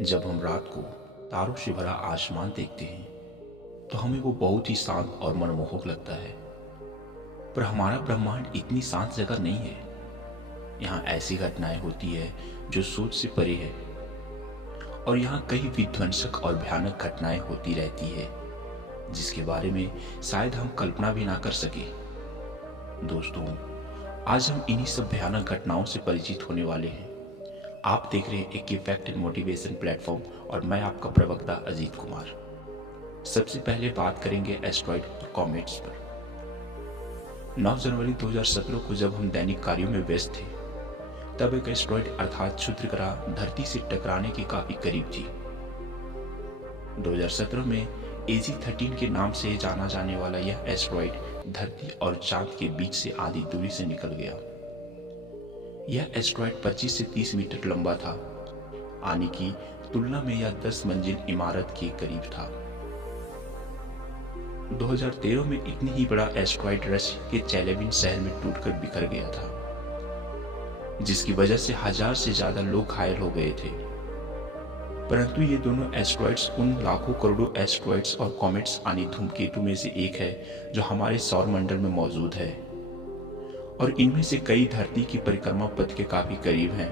जब हम रात को तारों से भरा आसमान देखते हैं तो हमें वो बहुत ही शांत और मनमोहक लगता है। पर हमारा ब्रह्मांड इतनी शांत जगह नहीं है। यहाँ ऐसी घटनाएं होती है जो सोच से परे है, और यहाँ कई विध्वंसक और भयानक घटनाएं होती रहती है जिसके बारे में शायद हम कल्पना भी ना कर सके। दोस्तों, आज हम इन्हीं सब भयानक घटनाओं से परिचित होने वाले हैं। आप देख रहे हैं एक इफेक्ट एंड मोटिवेशन प्लेटफॉर्म और मैं आपका प्रवक्ता अजीत कुमार। सबसे पहले बात करेंगे एस्ट्रॉइड और कॉमेट्स पर। 9 जनवरी 2017 को जब हम दैनिक कार्यों में व्यस्त थे तब एक एस्ट्रॉइड अर्थात क्षुद्र ग्रह धरती से टकराने के काफी करीब थी। 2017 में AG-13 के नाम से जाना जाने वाला यह एस्ट्रॉइड धरती और चांद के बीच से आधी दूरी से निकल गया। यह एस्ट्रॉइड 25 से 30 मीटर लंबा था, आने की तुलना में यह 10 मंजिल इमारत के करीब था। 2013 में इतनी ही बड़ा एस्ट्रॉइड रशिया के चेलेबिन शहर में टूटकर बिखर गया था, जिसकी वजह से 1000 से ज्यादा लोग घायल हो गए थे। परंतु ये दोनों एस्ट्रॉइड्स उन लाखों करोड़ों एस्ट्रॉइड्स और कॉमेट्स यानी धूमकेतु में से एक है जो हमारे सौर मंडल में मौजूद है, और इनमें से कई धरती की परिक्रमा पथ के काफी करीब हैं।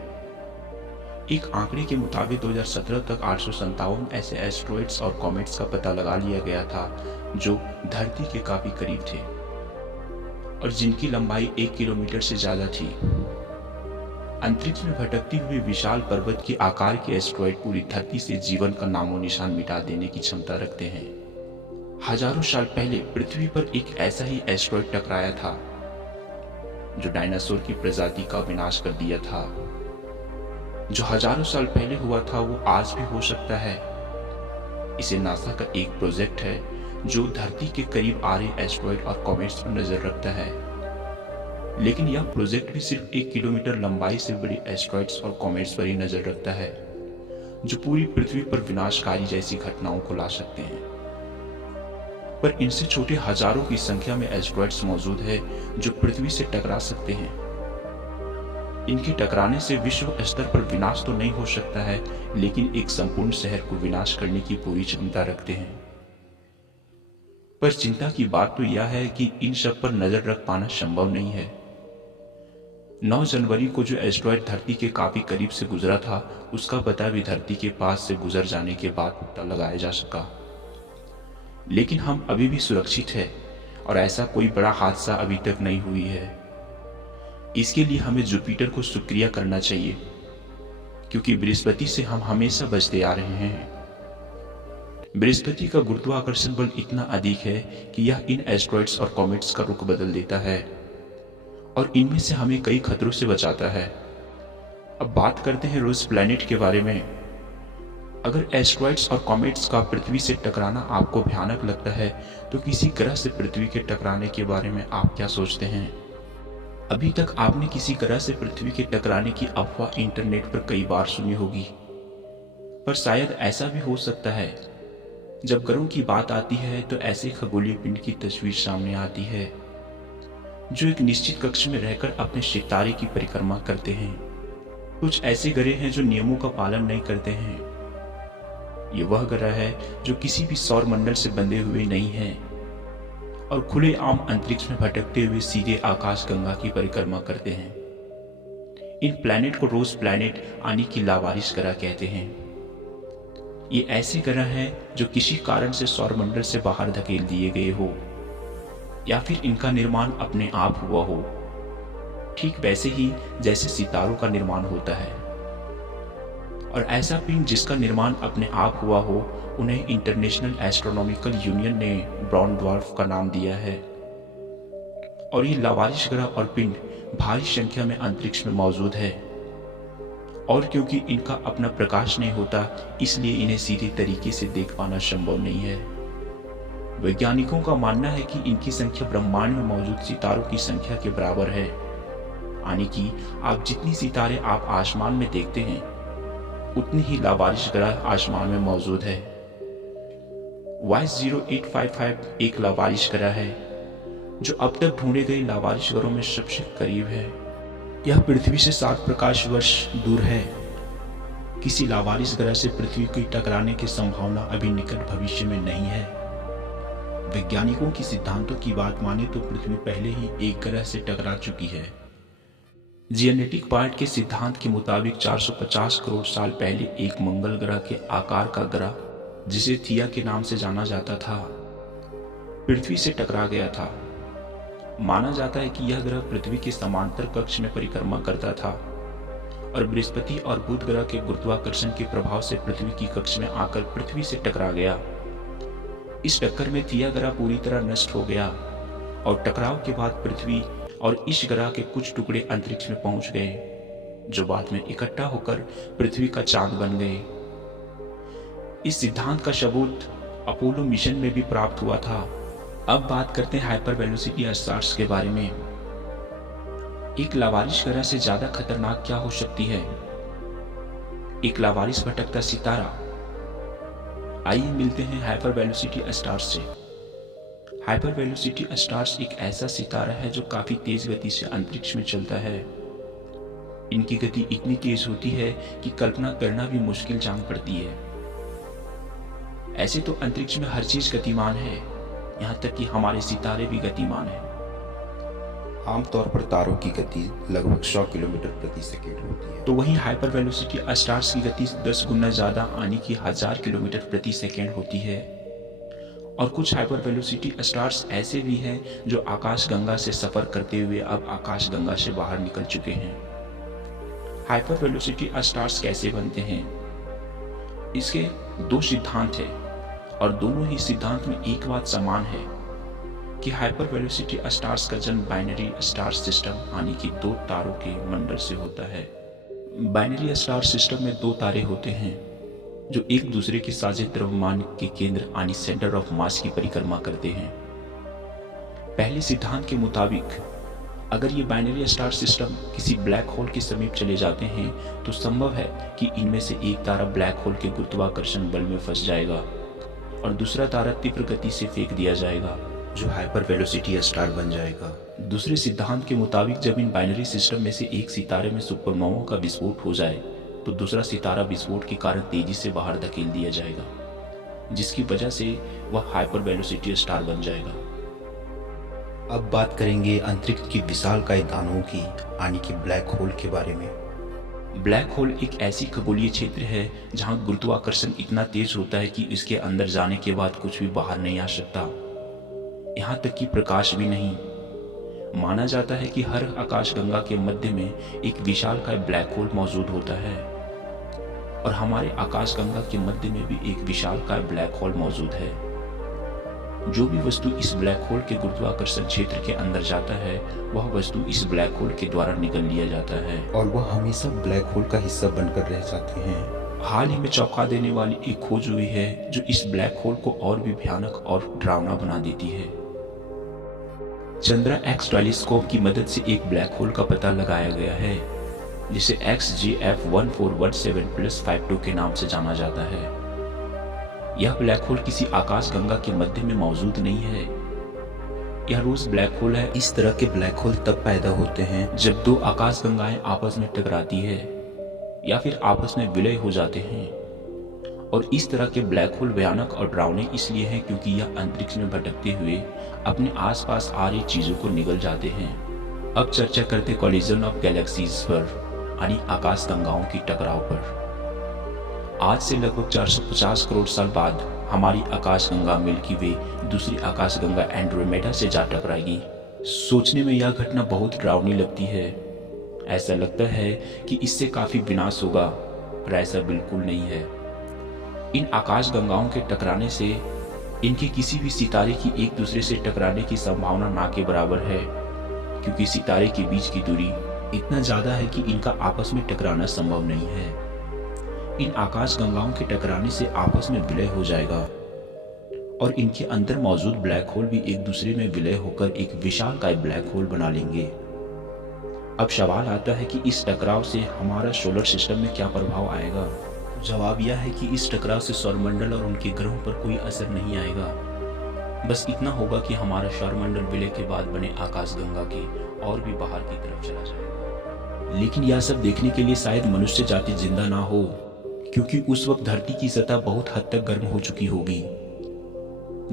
एक आंकड़े के मुताबिक 2017 तक 857 ऐसे एस्ट्रॉइड्स और कॉमेट्स का पता लगा लिया गया था जो धरती के काफी करीब थे और जिनकी लंबाई 1 किलोमीटर से ज्यादा थी। अंतरिक्ष में भटकती हुई विशाल पर्वत के आकार के एस्ट्रॉइड पूरी धरती से जीवन का नामो निशान मिटा देने की क्षमता रखते हैं। हजारों साल पहले पृथ्वी पर एक ऐसा ही एस्ट्रॉइड टकराया था जो डायनासोर की प्रजाति का विनाश कर दिया था। जो हजारों साल पहले हुआ था वो आज भी हो सकता है। इसे नासा का एक प्रोजेक्ट है जो धरती के करीब आ रहे एस्ट्रॉइड और कॉमेट्स पर नजर रखता है, लेकिन यह प्रोजेक्ट भी सिर्फ 1 किलोमीटर लंबाई से बड़े एस्ट्रॉइड्स और कॉमेट्स पर ही नजर रखता है जो पूरी पृथ्वी पर विनाशकारी जैसी घटनाओं को ला सकते हैं। पर इनसे छोटे हजारों की संख्या में एस्ट्रॉइड्स मौजूद है जो पृथ्वी से टकरा सकते हैं। इनके टकराने से विश्व स्तर पर विनाश तो नहीं हो सकता है, लेकिन एक संपूर्ण शहर को विनाश करने की पूरी क्षमता रखते हैं। पर चिंता की बात तो यह है कि इन सब पर नजर रख पाना संभव नहीं है। 9 जनवरी को जो एस्ट्रॉइड धरती के काफी करीब से गुजरा था उसका पता भी धरती के पास से गुजर जाने के बाद पता लगाया जा सका, लेकिन हम अभी भी सुरक्षित हैं और ऐसा कोई बड़ा हादसा अभी तक नहीं हुई है। इसके लिए हमें जुपिटर को शुक्रिया करना चाहिए, क्योंकि बृहस्पति से हम हमेशा बचते आ रहे हैं। बृहस्पति का गुरुत्वाकर्षण बल इतना अधिक है कि यह इन एस्ट्रॉइड्स और कॉमेट्स का रुख बदल देता है और इनमें से हमें कई खतरों से बचाता है। अब बात करते हैं रोज प्लैनेट के बारे में। अगर एस्ट्रॉइड्स और कॉमेट्स का पृथ्वी से टकराना आपको भयानक लगता है तो किसी ग्रह से पृथ्वी के टकराने के बारे में आप क्या सोचते हैं? अभी तक आपने किसी ग्रह से पृथ्वी के टकराने की अफवाह इंटरनेट पर कई बार सुनी होगी, पर शायद ऐसा भी हो सकता है। जब ग्रहों की बात आती है तो ऐसे खगोलीय पिंड की तस्वीर सामने आती है जो एक निश्चित कक्ष में रहकर अपने सितारे की परिक्रमा करते हैं। कुछ ऐसे ग्रह हैं जो नियमों का पालन नहीं करते हैं। ये वह ग्रह है जो किसी भी सौर मंडल से बंधे हुए नहीं हैं और खुले आम अंतरिक्ष में भटकते हुए सीधे आकाश गंगा की परिक्रमा करते हैं। इन प्लैनेट को रोज प्लैनेट यानी कि लावारिस ग्रह कहते हैं। ये ऐसे ग्रह हैं जो किसी कारण से सौर मंडल से बाहर धकेल दिए गए हो या फिर इनका निर्माण अपने आप हुआ हो, ठीक वैसे ही जैसे सितारों का निर्माण होता है। और ऐसा पिंड जिसका निर्माण अपने आप हुआ हो उन्हें इंटरनेशनल एस्ट्रोनॉमिकल यूनियन ने ब्राउन ड्वार्फ का नाम दिया है। और ये लावारिस ग्रह और पिंड भारी संख्या में अंतरिक्ष में मौजूद है, और क्योंकि इनका अपना प्रकाश नहीं होता इसलिए इन्हें सीधे तरीके से देख पाना संभव नहीं है। वैज्ञानिकों का मानना है कि इनकी संख्या ब्रह्मांड में मौजूद सितारों की संख्या के बराबर है, यानी कि आप जितनी सितारे आप आसमान में देखते हैं उतनी ही लावारिस ग्रह आसमान में मौजूद है। WISE-0855 एक लावारिस ग्रह है जो अब तक ढूंढे गए लावारिस ग्रहों में सबसे करीब है। यह पृथ्वी से 7 प्रकाश वर्ष दूर है किसी लावारिस ग्रह से पृथ्वी की टकराने की संभावना अभी निकट भविष्य में नहीं है। वैज्ञानिकों की सिद्धांतों की बात माने तो पृथ्वी पहले ही एक ग्रह से टकरा चुकी है। जियोनेटिक पार्ट के सिद्धांत के मुताबिक 450 करोड़ साल पहले एक मंगल ग्रह के आकार का ग्रह, जिसे थिया के नाम से जाना जाता था, पृथ्वी से टकरा गया था। माना जाता है कि यह ग्रह पृथ्वी के समांतर कक्ष में परिक्रमा करता था और बृहस्पति और बुध ग्रह के गुरुत्वाकर्षण के प्रभाव से पृथ्वी की कक्ष में आकर पृथ्वी से टकरा गया। इस टक्कर में थिया ग्रह पूरी तरह नष्ट हो गया और टकराव के बाद पृथ्वी और इस ग्रह के कुछ टुकड़े अंतरिक्ष में पहुंच गए, जो बाद में इकट्ठा होकर पृथ्वी का चांद बन गए। इस सिद्धांत का सबूत अपोलो मिशन में भी प्राप्त हुआ था। अब बात करते हैं हाइपर वेलोसिटी स्टार्स के बारे में। एक लावारिस ग्रह से ज्यादा खतरनाक क्या हो सकती है? एक लावारिस भटकता सितारा। आइए मिलते हैं हाइपर वेलोसिटी स्टार्स से। हाइपर वेलोसिटी स्टार्स एक ऐसा सितारा है जो काफी तेज गति से अंतरिक्ष में चलता है। इनकी गति इतनी तेज होती है कि कल्पना करना भी मुश्किल जान पड़ती है। ऐसे तो अंतरिक्ष में हर चीज गतिमान है, यहाँ तक कि हमारे सितारे भी गतिमान हैं। आमतौर पर तारों की गति लगभग 100 किलोमीटर प्रति सेकंड होती है, तो वहीं हाइपर वेलोसिटी स्टार्स की गति 10 गुना ज्यादा यानी कि 1000 किलोमीटर प्रति सेकंड होती है। और कुछ हाइपर वेलोसिटी स्टार्स ऐसे भी हैं जो आकाशगंगा से सफर करते हुए अब आकाशगंगा से बाहर निकल चुके हैं। हाइपर वेलोसिटी स्टार्स कैसे बनते हैं? इसके दो सिद्धांत हैं और दोनों ही सिद्धांत में एक बात समान है कि हाइपर वेलोसिटी स्टार्स का जन्म बाइनरी स्टार सिस्टम यानी कि दो तारों के मंडल से होता है। बाइनरी स्टार सिस्टम में दो तारे होते हैं जो एक दूसरे के साझे द्रव्यमान के केंद्र यानी सेंटर ऑफ मास की परिक्रमा करते हैं। पहले सिद्धांत के मुताबिक अगर ये बाइनरी स्टार सिस्टम किसी ब्लैक होल के समीप चले जाते हैं तो संभव है कि इनमें से एक तारा ब्लैक होल के गुरुत्वाकर्षण बल में फंस जाएगा और दूसरा तारा तीव्र गति से फेंक दिया जाएगा, जो हाइपर वेलोसिटी स्टार बन जाएगा। दूसरे सिद्धांत के मुताबिक जब इन बाइनरी सिस्टम में से एक सितारे में सुपरनोवा का विस्फोट हो जाए तो दूसरा सितारा विस्फोट के कारण तेजी से बाहर धकेल दिया जाएगा, जिसकी वजह से वह हाइपर वेलोसिटी स्टार बन जाएगा। अब बात करेंगे अंतरिक्ष की विशालकाय दानवों की यानी कि ब्लैक होल के बारे में। ब्लैक होल एक ऐसी खगोलीय क्षेत्र है जहां गुरुत्वाकर्षण इतना तेज होता है कि इसके अंदर जाने के बाद कुछ भी बाहर नहीं आ सकता, यहाँ तक कि प्रकाश भी नहीं। माना जाता है कि हर आकाशगंगा के मध्य में एक विशालकाय ब्लैक होल मौजूद होता है और हमारे आकाशगंगा के मध्य में भी एक विशालकाय ब्लैक होल मौजूद है। जो भी वस्तु इस ब्लैक होल के गुरुत्वाकर्षण क्षेत्र के अंदर जाता है वह वस्तु इस ब्लैक होल के द्वारा निगल लिया जाता है और वह हमेशा ब्लैक होल का हिस्सा बनकर रह जाते हैं। हाल ही में चौंका देने वाली एक खोज हुई है जो इस ब्लैक होल को और भी भयानक और डरावना बना देती है। चंद्रा एक्स टेलीस्कोप की मदद से एक ब्लैक होल का पता लगाया गया है जिसे XGF 1417+52 के नाम से जाना जाता है। यह ब्लैक होल किसी आकाशगंगा के मध्य में मौजूद नहीं है, यह रोज ब्लैक होल है। इस तरह के ब्लैक होल तब पैदा होते हैं जब दो आकाशगंगाएं आपस में टकराती है या फिर आपस में विलय हो जाते हैं। और इस तरह के ब्लैक होल भयानक और डरावने इसलिए हैं क्योंकि यह अंतरिक्ष में भटकते हुए अपने आसपास आ रही चीजों को निगल जाते हैं। अब चर्चा करते कॉलिजन ऑफ गैलेक्सीज पर यानी आकाशगंगाओं की टकराव पर। आज से लगभग 450 करोड़ साल बाद हमारी आकाशगंगा मिल्की वे दूसरी आकाशगंगा एंड्रोमेडा से जा टकराएगी। सोचने में यह घटना बहुत डरावनी लगती है। ऐसा लगता है कि इससे काफी विनाश होगा, पर ऐसा बिल्कुल नहीं है। इन आकाशगंगाओं के टकराने से इनके किसी भी सितारे की एक दूसरे से टकराने की संभावना ना के बराबर है, क्योंकि सितारे के बीच की दूरी इतना ज्यादा है कि इनका आपस में टकराना संभव नहीं है। इन आकाशगंगाओं के टकराने से आपस में विलय हो जाएगा और इनके अंदर मौजूद ब्लैक होल भी एक दूसरे में विलय होकर एक विशालकाय ब्लैक होल बना लेंगे। अब सवाल आता है कि इस टकराव से हमारा सोलर सिस्टम में क्या प्रभाव आएगा? जवाब यह है कि इस टकराव से सौरमंडल और उनके ग्रहों पर कोई असर नहीं आएगा। बस इतना होगा कि हमारा सौरमंडल विलय के बाद बने आकाशगंगा के और भी बाहर की तरफ चला जाएगा। लेकिन यह सब देखने के लिए शायद मनुष्य जाति जिंदा ना हो, क्योंकि उस वक्त धरती की सतह बहुत हद तक गर्म हो चुकी होगी,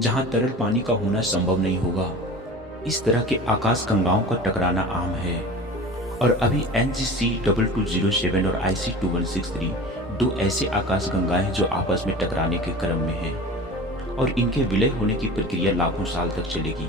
जहां तरल पानी का होना संभव नहीं होगा। इस तरह के आकाश गंगाओं का टकराना आम है और अभी NGC 2207 और IC 2163 दो ऐसे आकाश गंगाएं जो आपस में टकराने के क्रम में हैं और इनके विलय होने की प्रक्रिया लाखों साल तक चलेगी।